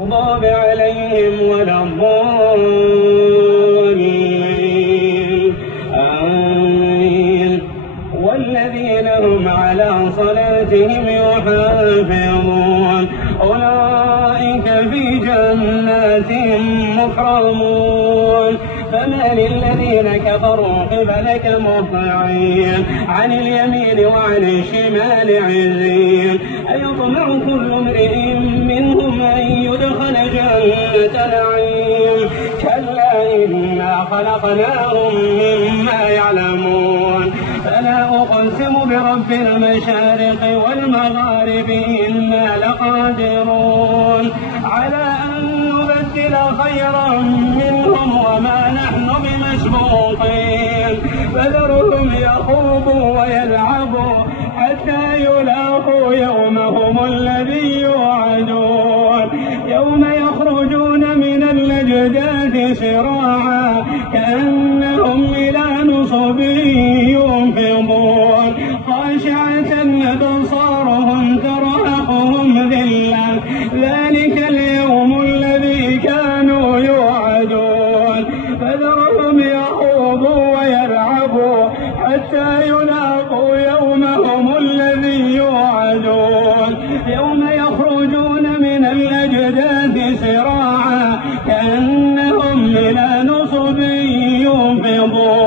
المغضوب عليهم ولا الضالين آمين. والذين هم على صلاتهم يحافظون أولئك في جنات مكرمون. فما للذين كفروا قبلك مهطعين عن اليمين وعن الشمال عزين أيطمع كل امرئ منهم أن يدخل جنة نعيم كلا إنا خلقناهم مما يعلمون. فلا أقسم برب المشارق والمغارب إنا لقادرون على أن نبدل خيرا منهم وما نحن بمسبوقين. فذرهم يخوضوا ويلعبوا حتى يلاقوا يومهم الذي يوعدون يوم يخرجون من الأجداث سراعا كأنهم إلى نصب يوفضون خاشعة أبصارهم ترهقهم ذلة ذلك اليوم الذي كانوا يوعدون. فذرهم يخوضوا ويلعبوا حتى يلاقوا يومهم الذي يوعدون يوم يخرجون من الأجداث سراعا كأنهم إلى نصب يوفضون